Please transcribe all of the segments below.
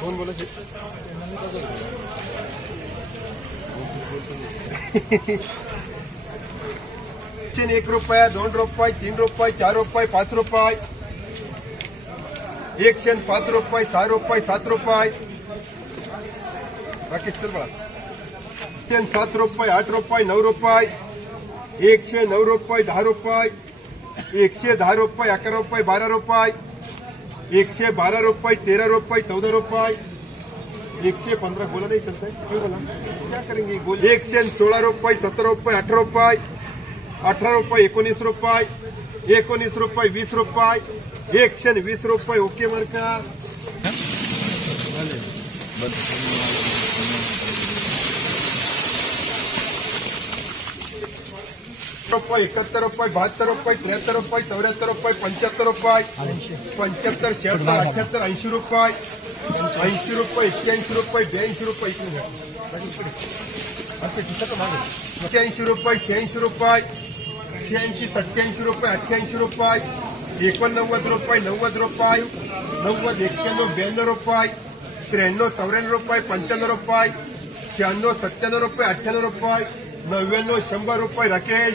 कोण बोलत एक रुपया, 2 रुपये, 3 रुपये, 4 रुपये, 5 रुपये, 105 रुपये, 6 रुपये, 7 रुपये, राकेश चल बघा, 7 रुपये, 8 रुपये, 9 रुपये, 109 रुपये, 10 रुपये, 110 रुपये, 11 रुपये, 12 रुपये, 112 रुपये, 13 रुपये, 14 रुपये, 115 बोला नहीं चलता है, क्यों बोला, क्या करेंगे बोल, 116 रुपये, 17 रुपये, 18 रुपये, 18 रुपये, 19 रुपये, 19 रुपये, 20 रुपये, 120 रुपये, ओके मार्का, रुपये, 71 रुपये, 72 रुपये, 73 रुपये, 74 रुपये, 75 रुपये, 75, 76, 78, 80 रुपये, 80 रुपये, 81 रुपये, 82 रुपये, 85 रुपये, 86 रुपये, 86, 87 रुपये, 88 रुपये, 89 रुपये, 90 रुपये, 90, 91, 92 रुपये, 93, 94 रुपये, 95 रुपये, 96, 97 रुपये, 98 रुपये, 99, 100 रुपये, राकेश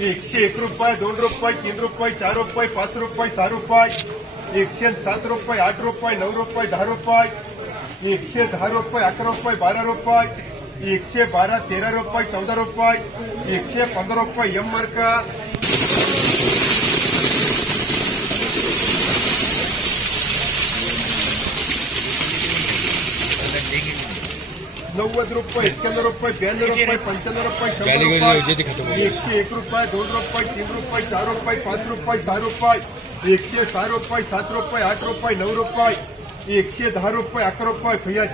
101 रुपये, 2 रुपये, 3 रुपये, 4 रुपये, 5 रुपये, 6 रुपये, 107 रुपये, 8 रुपये, 9 रुपये, 10 रुपये, 110 रुपये, 11 रुपये, 12 रुपये, 112, 13 रुपये, 14 रुपये, 115 रुपये, एम मार्का, 90 रुपये, 91 रुपये, 92 रुपये, 95 रुपये, 100 रुपये, 101 रुपये, 2 रुपये, 3 रुपये, 4 रुपये, 5 रुपये, 6 रुपये, 106 रुपये, 7 रुपये, 8 रुपये, 9 रुपये, 110 रुपये, 11 रुपये, फैयाज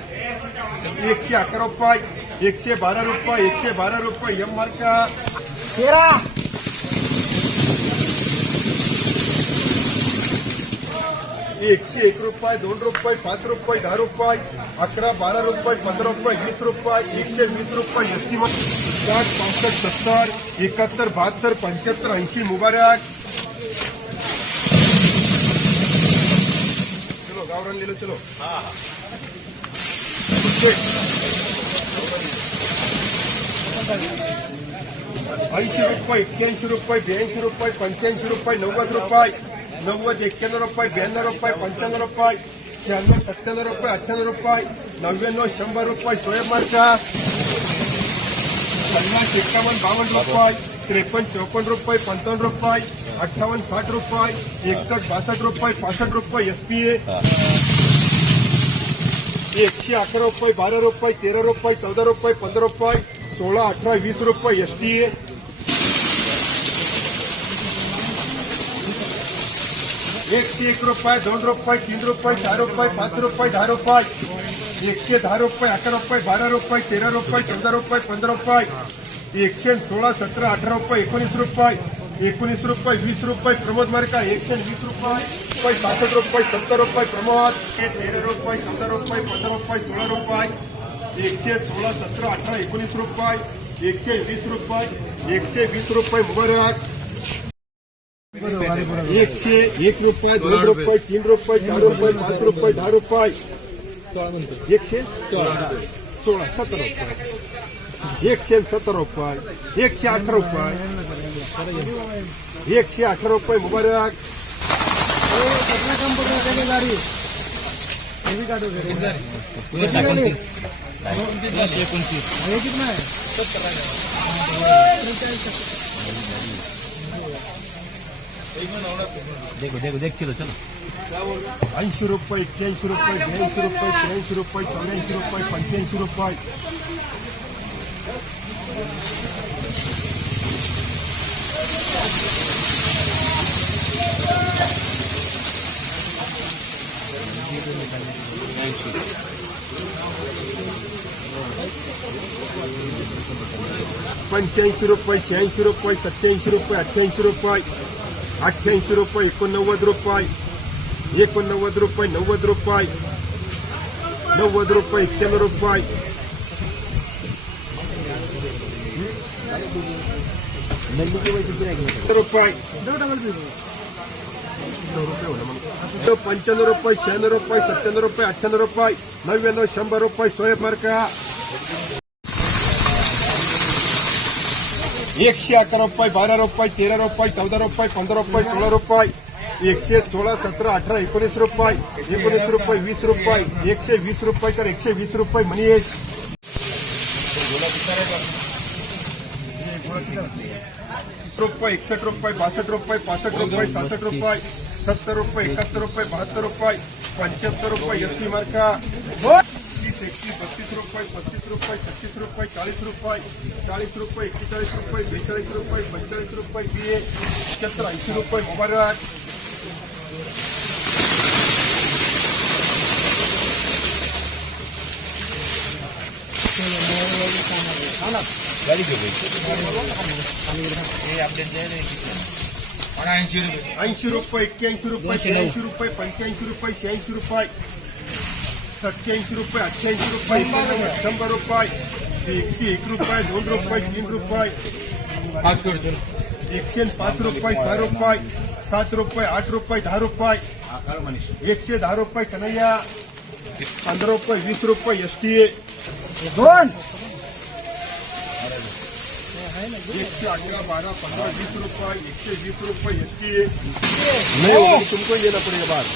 111 रुपये, 112 रुपये, 112 रुपये, एम मार्का 13, 101 रुपये, 2 रुपये, 5 रुपये, 10 रुपये, 11, 12 रुपये, 15 रुपये, 20 रुपये, 120 रुपये, एस्टिमेट 60, 65, 70, 71, 72, 75, 80 मुबारक, चलो गावरान ले लो, चलो 80 रुपये, 81 रुपये, 82 रुपये, 85 रुपये, 90 रुपये, 90, 91 रुपये, 92 रुपये, 95 रुपये, 96, 97 रुपये, 98 रुपये, 99, 100 रुपये, सोयाब मार्का 50, 51, 52 रुपये, 53, 54 रुपये, 55 रुपये, 58, 60 रुपये, 61, 62 रुपये, 65 रुपये, एसपीए 111 रुपये, 12 रुपये, 13 रुपये, 14 रुपये, 15 रुपये, 16, 18, 20 रुपये, एसटीए 101 रुपये, 2 रुपये, 3 रुपये, 4 रुपये, 5 रुपये, 10 रुपये, 110 रुपये, 11 रुपये, 12 रुपये, 13 रुपये, 14 रुपये, 15 रुपये, 116, 17, 18 रुपये, 19 रुपये, 19 रुपये, 20 रुपये, प्रमोद मार्का 120 रुपये, 67 रुपये, 70 रुपये, प्रमोद 13 रुपये, 14 रुपये, 15 रुपये, 16 रुपये, 116, 17, 18, 19 रुपये, 120 रुपये, 120 रुपये, मुबारक 101 रुपये, 2 रुपये, 3 रुपये, 4 रुपये, 5 रुपये, 10 रुपये, 116, 17 रुपये, 117 रुपये, 108 रुपये, 108 रुपये, मुबारक देखो देखो देख चलो चलो 80 रुपये, 81 रुपये, 82 रुपये, 83 रुपये, 84 रुपये, 85 रुपये, 85 रुपये, 86 रुपये, 87 रुपये, 88 रुपये, 88 रुपये, 89 रुपये, 89 रुपये, 90 रुपये, 90 रुपये, 91 रुपये, रुपये 95 रुपये 96 रुपये 97 रुपये 98 रुपये 99 100 रुपये सोयाब मार्का 111 रुपये 12 रुपये 13 रुपये 14 रुपये 15 रुपये 16 रुपये 116 17 18 19 रुपये 19 रुपये 20 रुपये 120 रुपये तर 120 रुपये मनी रुपये 61 रुपये 62 रुपये 65 रुपये 66 रुपये 70 रुपये 71 रुपये 72 रुपये 75 रुपये एसपी मार्का 30 31 32 रुपये 35 रुपये 36 रुपये 40 रुपये 40 रुपये 41 रुपये 42 रुपये 45 रुपये बीए 75 80 रुपये मुबारक गाडी घेऊ हे अपडेट द्यायला 80 रुपये 81 रुपये 82 रुपये 85 रुपये 86 रुपये 87 रुपये 88 रुपये 100 रुपये 101 रुपये 2 रुपये 3 रुपये 105 रुपये 6 रुपये 7 रुपये 8 रुपये 10 रुपये 110 रुपये कन्हैया 15 रुपये 20 रुपये एसटीए 111 12 15 20 रुपये 120 रुपये एसटीए नहीं तुमको लेना पड़ेगा बात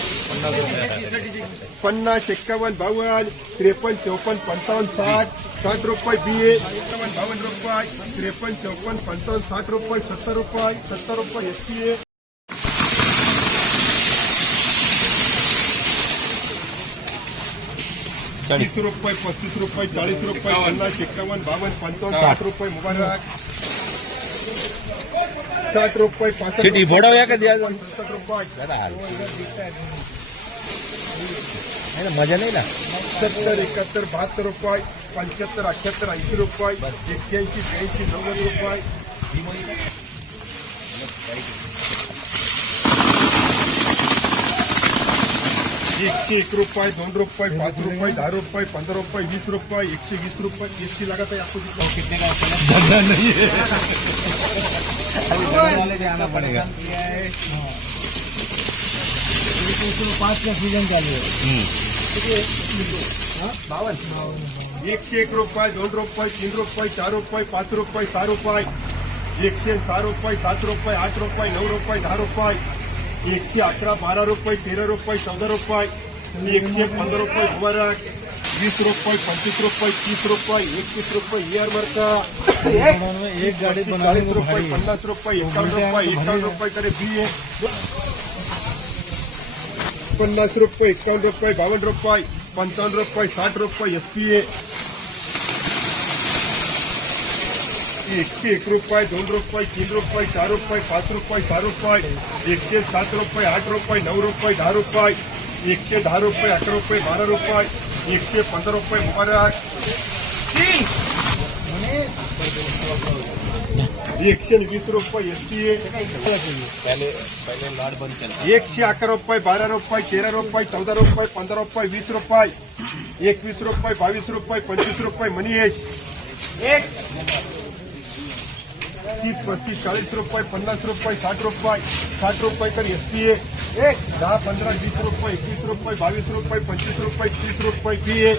50 51 52 53 54 55 60 60 रुपये बीए 52 रुपये 53 54 55 60 रुपये 70 रुपये एसटीए 30 रुपये 35 रुपये 40 रुपये 50 51 52 55 60 रुपये मुबारक 60 रुपये 65 चिठी फोडाव्या का द्या 67 रुपये मजा नाही ना 70 71 72 रुपये 75 78 80 रुपये 81 82 90 रुपये 101 रुपये 2 रुपये 5 रुपये 10 रुपये 15 रुपये 20 रुपये 120 रुपये इसकी लागत है आपको कितने का धंधा नहीं है वाले के आना पड़ेगा 5 का सीजन चालू है 101 रुपये 2 रुपये 3 रुपये 4 रुपये 5 रुपये 6 रुपये 106 रुपये 7 रुपये 8 रुपये 9 रुपये 10 रुपये 111 12 रुपये 13 रुपये 14 रुपये 115 रुपये मुबारक 20 रुपये 25 रुपये 30 रुपये 21 रुपये ईयर मार्का एक गाड़ी 40 रुपये 50 रुपये 51 रुपये करे बीए 50 रुपये 51 रुपये 52 रुपये 55 रुपये 60 रुपये एसपीए 101 रुपये 2 रुपये 3 रुपये 4 रुपये 5 रुपये 6 रुपये 107 रुपये 8 रुपये 9 रुपये 10 रुपये 110 रुपये 11 रुपये 12 रुपये 115 रुपये मुबारक 120 रुपये एसटीए पहले लाड बंद चला 111 रुपये 12 रुपये 13 रुपये 14 रुपये 15 रुपये 20 रुपये 21 रुपये 22 रुपये 25 रुपये मनीष 30 35 40 रुपये 50 रुपये 60 रुपये 60 रुपये तर एसपीए 10 15 20 रुपये 21 रुपये 22 रुपये 25 रुपये 30 रुपये बीए